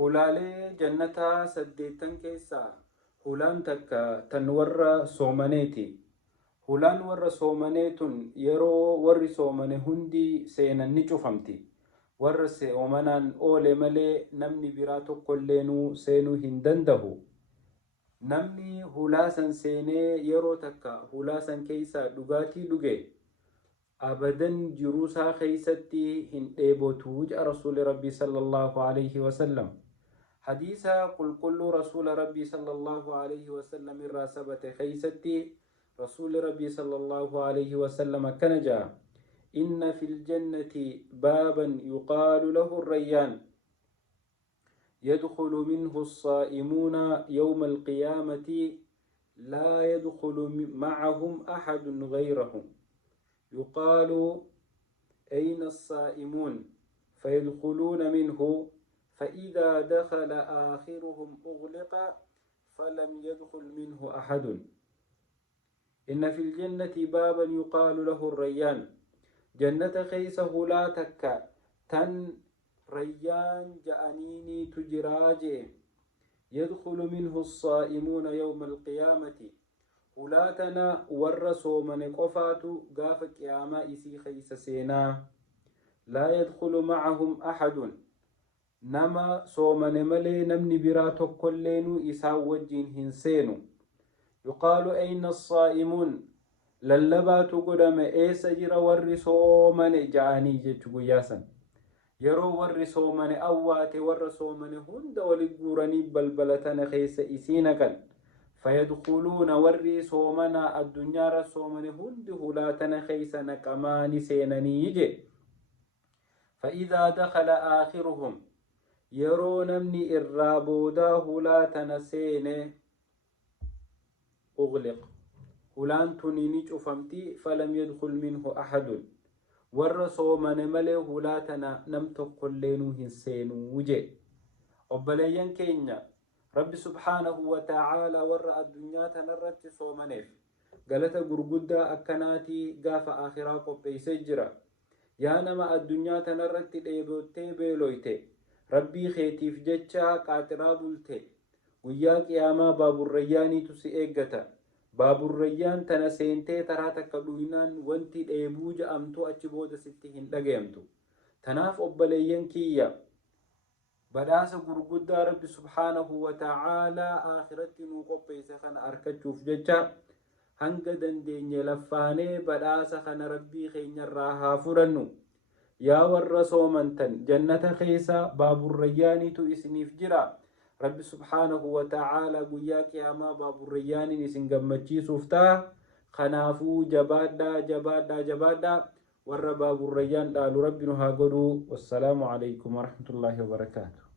Hulaalee jannataa saddeettan keessaa hulaan takka tan warra soomaneeti. Hulaan warra soomanee tun yeroo warri soomane hundi seenan ni cufamti. Warra soomanaan oole malee namni biraa tokkolleenuu seenuu hin danda'u. Namni hulaasan seenee yeroo takka hulaasan keessaa dhugaatii dhuge abadan jiruusaa keessatti hin dheebotuu jedha rasuuli rabbii sallallahu alaihi wasallam. Hadiisa qulqulluu rasuula rabbii sallallahu alaihi wasallam irraa sabate keessatti rasuuli rabbii sallallahu alaihi wasallam akkana jedha: inna fil jannati baaban yuqaalu lahu rayyaan يدخل منه الصائمون يوم القيامة لا يدخل معهم أحد غيرهم يقال أين الصائمون فيدخلون منه فإذا دخل آخرهم أغلق فلم يدخل منه أحد. إن في الجنة بابا يقال له الريان جنة خيسه لا تكا تن ريان جأنيني تجراجي يدخل منه الصائمون يوم القيامة ولاتنا ورسوا من قفات قاف قياما إسي خيس سينا لا يدخل معهم أحد نما صومن ملي نمني براتو كلينو إسا وجين هنسينو يقال أين الصائمون للباتو قدام إيسا جرا ورسوا من جأني جتشو ياسن yeroo warri soomane awwaate warra soomane hunda walitti guuranii balbalatana keessa isii naqan fayadkhuluuna warri soomana addunyaarra soomane hundi hulaatana keessa naqamaani seenanii je فإذا دخل آخرهم yeroo namni irraa boodaa hulaatana seene أغلق hulaan tuniini cufamti فلم يدخل منه أحد warra soomane malee hulaatana nam tokkolleenuu hin seenuu je. Obboleeyyan keenya rabbi subhaanahu wa ta'aalaa warra addunyaa tanarratti soomaneef galata gurguddaa akkanaatii gaafa akhiraa qopheessee jira. Yaa nama addunyaa tanarratti dheebottee beeloyte rabbii keetiif jecha qaaxiraa bulte guyyaa qiyaamaa baaburrayyaaniitu si eeggata. Baaburrayyaan tana seentee taraa takka dhuynaan wanti dheebuu ja'amtu achi booda sitti hin dhagayamtu. Tanaaf obboleeyyan kiyya badhaasa gurguddaa rabbi subhaanahu wa ta'aalaa akhiratti nuu qopheesse kana argachuuf jecha hanga dandeenye laffaanee badhaasa kana rabbii keenyarraa haa fudhannu. Yaa warra soomantan jannata keessa baaburrayyaaniitu isiniif jira. Rabbi subhaanahu wa ta'aalaa guyyaa qiyaamaa baaburrayyaaniin isin gammachiisuuf ta'a. Kanaafuu jabaadhaa warra baaburrayyaan dhaalu rabbi nu haa godhu. Wassalaamu alaikum warahmatullaahi wabarakaatuh.